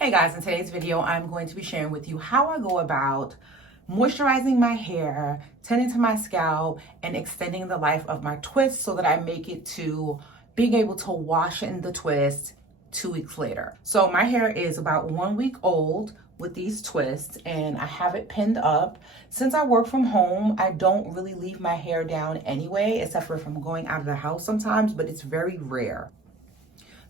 Hey guys, in today's video, I'm going to be sharing with you how I go about moisturizing my hair, tending to my scalp, and extending the life of my twists so that I make it to being able to wash in the twist 2 weeks later. So my hair is about 1 week old with these twists and I have it pinned up. Since I work from home, I don't really leave my hair down anyway, except for if I'm going out of the house sometimes, but it's very rare.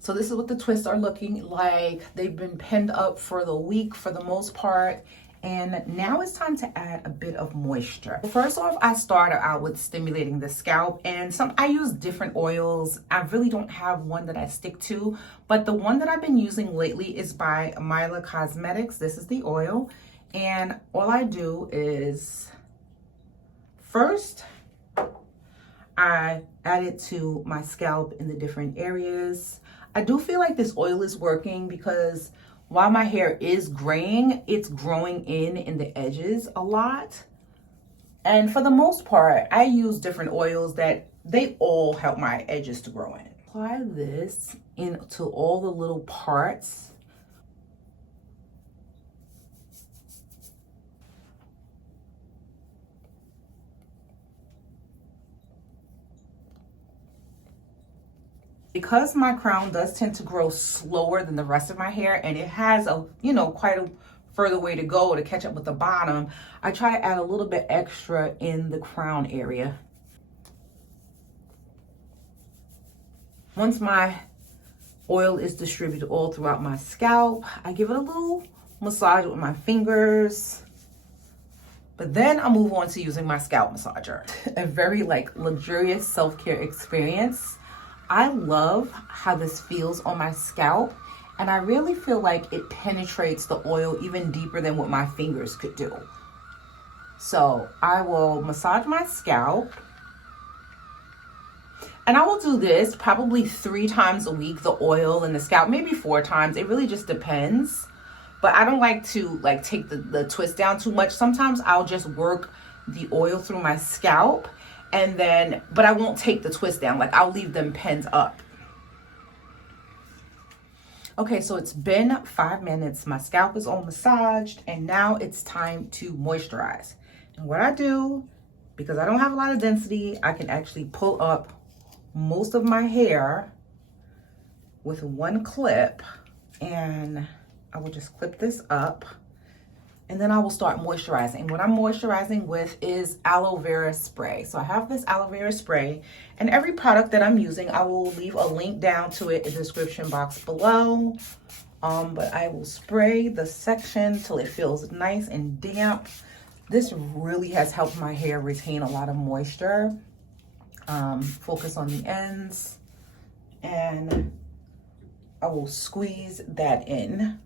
So this is what the twists are looking like. They've been pinned up for the week for the most part. And now it's time to add a bit of moisture. First off, I started out with stimulating the scalp, and I use different oils. I really don't have one that I stick to, but the one that I've been using lately is by Myla Cosmetics. This is the oil. And all I do is first, I add it to my scalp in the different areas. I do feel like this oil is working because while my hair is graying, it's growing in the edges a lot. And for the most part, I use different oils that they all help my edges to grow in. Apply this into all the little parts. Because my crown does tend to grow slower than the rest of my hair, and it has a, quite a further way to go to catch up with the bottom, I try to add a little bit extra in the crown area. Once my oil is distributed all throughout my scalp, I give it a little massage with my fingers. But then I move on to using my scalp massager. A very luxurious self-care experience. I love how this feels on my scalp, and I really feel like it penetrates the oil even deeper than what my fingers could do. So I will massage my scalp, and I will do this probably 3 times a week, the oil and the scalp, maybe 4 times. It really just depends. But I don't like to take the twist down too much. Sometimes I'll just work the oil through my scalp, and then, but I won't take the twist down. I'll leave them pinned up. Okay, so it's been 5 minutes. My scalp is all massaged, and now it's time to moisturize. And what I do, because I don't have a lot of density, I can actually pull up most of my hair with one clip, and I will just clip this up. And then I will start moisturizing. What I'm moisturizing with is aloe vera spray. So I have this aloe vera spray, and every product that I'm using, I will leave a link down to it in the description box below. But I will spray the section till it feels nice and damp. This really has helped my hair retain a lot of moisture. Focus on the ends, and I will squeeze that in.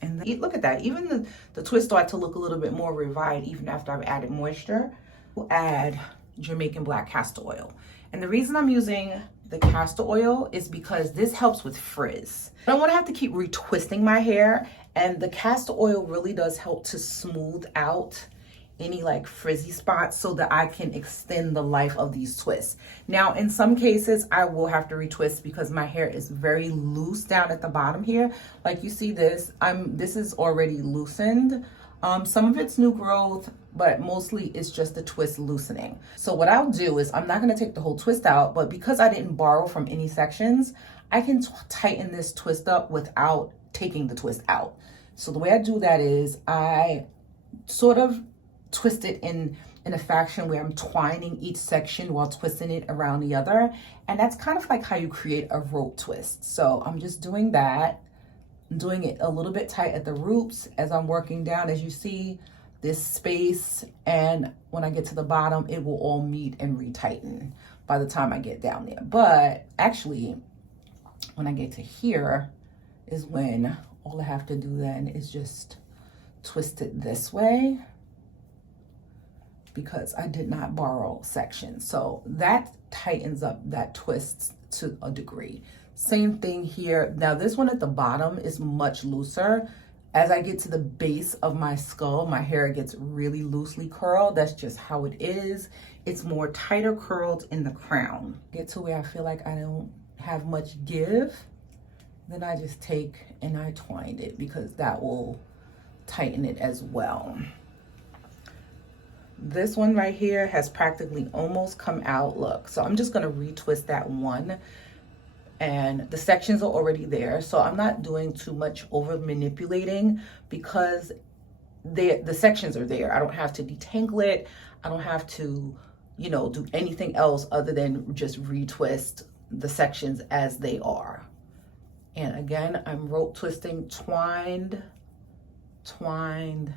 And look at that, even the twist start to look a little bit more revived even after I've added moisture. We'll add Jamaican black castor oil. And the reason I'm using the castor oil is because this helps with frizz. I don't want to have to keep retwisting my hair, and the castor oil really does help to smooth out any frizzy spots so that I can extend the life of these twists. Now, in some cases, I will have to retwist because my hair is very loose down at the bottom here. Like you see this, this is already loosened. Some of it's new growth, but mostly it's just the twist loosening. So what I'll do is I'm not gonna take the whole twist out, but because I didn't borrow from any sections, I can tighten this twist up without taking the twist out. So the way I do that is I sort of twist it in a fashion where I'm twining each section while twisting it around the other. And that's kind of like how you create a rope twist. So I'm just doing that. I'm doing it a little bit tight at the roots as I'm working down. As you see, this space, and when I get to the bottom, it will all meet and retighten by the time I get down there. But actually, when I get to here is when all I have to do then is just twist it this way, because I did not borrow sections. So that tightens up that twist to a degree. Same thing here. Now this one at the bottom is much looser. As I get to the base of my skull, my hair gets really loosely curled. That's just how it is. It's more tighter curled in the crown. Get to where I feel like I don't have much give. Then I just take and I twined it because that will tighten it as well. This one right here has practically almost come out. Look, so I'm just gonna retwist that one, and the sections are already there, so I'm not doing too much over manipulating because the sections are there. I don't have to detangle it. I don't have to, you know, do anything else other than just retwist the sections as they are. And again, I'm rope twisting, twined, twined,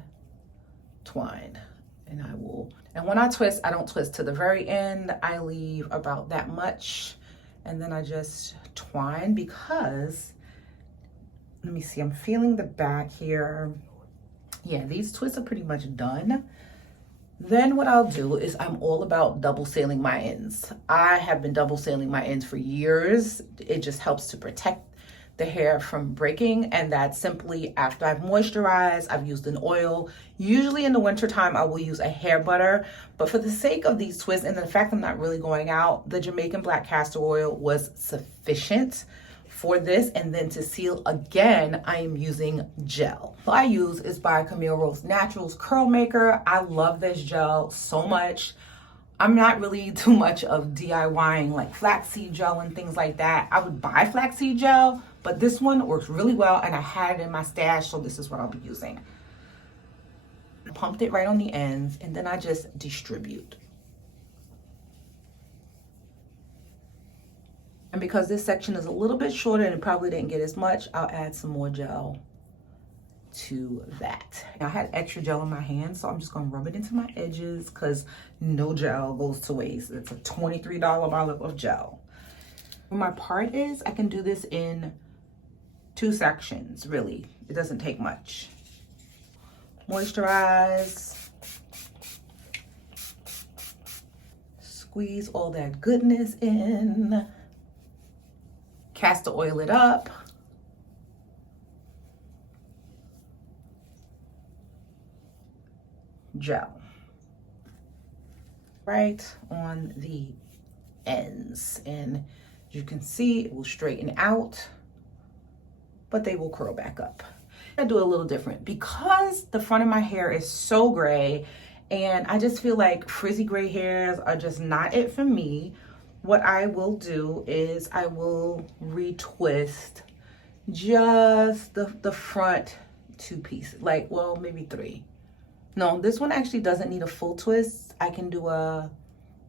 twined. And I will, and when I twist, I don't twist to the very end. I leave about that much, and then I just twine because, let me see, I'm feeling the back here. Yeah, these twists are pretty much done. Then what I'll do is I'm all about double sailing my ends. I have been double sailing my ends for years. It just helps to protect the hair from breaking, and that's simply after I've moisturized, I've used an oil. Usually in the winter time, I will use a hair butter, but for the sake of these twists and the fact I'm not really going out, the Jamaican black castor oil was sufficient for this. And then to seal again, I am using gel. What I use is by Camille Rose Naturals Curl Maker. I love this gel so much. I'm not really too much of DIYing like flaxseed gel and things like that. I would buy flaxseed gel, but this one works really well and I had it in my stash, so this is what I'll be using. I pumped it right on the ends and then I just distribute. And because this section is a little bit shorter and it probably didn't get as much, I'll add some more gel to that. I had extra gel in my hand, so I'm just gonna rub it into my edges because no gel goes to waste. It's a $23 bottle of gel. Where my part is, I can do this in 2 sections, really. It doesn't take much. Moisturize. Squeeze all that goodness in. Castor oil it up. Gel. Right on the ends. And you can see it will straighten out, but they will curl back up. I do it a little different because the front of my hair is so gray and I just feel like frizzy gray hairs are just not it for me. What I will do is I will retwist just the front 2 pieces, like, well, maybe 3. No, this one actually doesn't need a full twist. I can do a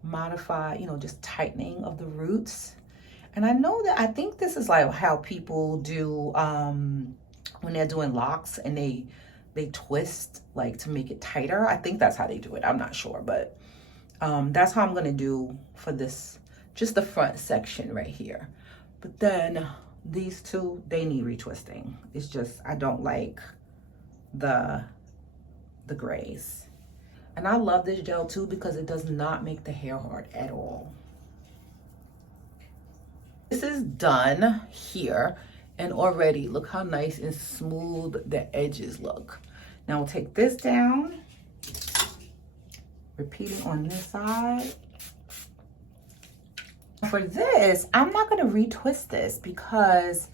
modified, you know, just tightening of the roots. And I know that, I think this is like how people do when they're doing locks and they twist like to make it tighter. I think that's how they do it. I'm not sure, but that's how I'm gonna do for this, just the front section right here. But then these 2, they need retwisting. It's just, I don't like the grays. And I love this gel too because it does not make the hair hard at all. This is done here, and already look how nice and smooth the edges look. Now we'll take this down, repeat it on this side. For this, I'm not gonna retwist this because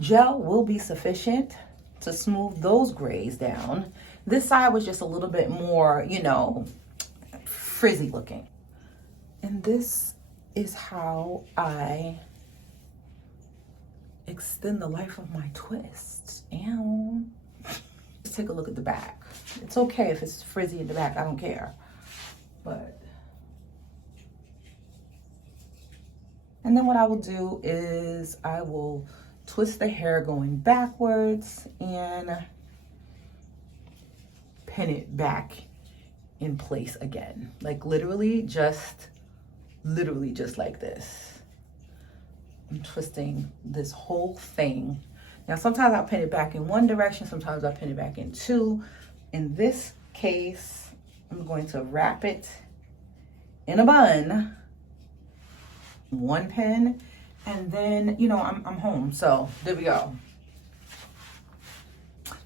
gel will be sufficient to smooth those grays down. This side was just a little bit more, you know, frizzy looking. And this is how I extend the life of my twists. And let's take a look at the back. It's okay if it's frizzy in the back, I don't care. But, and then what I will do is I will twist the hair going backwards and pin it back in place again. Like literally just like this. I'm twisting this whole thing. Now sometimes I'll pin it back in one direction, sometimes I'll pin it back in 2. In this case, I'm going to wrap it in a bun, 1 pin, and then, you know, I'm home. So there we go.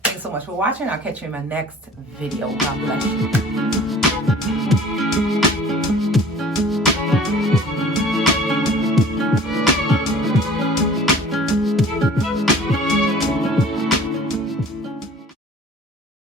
Thank you so much for watching. I'll catch you in my next video. God bless you. bye.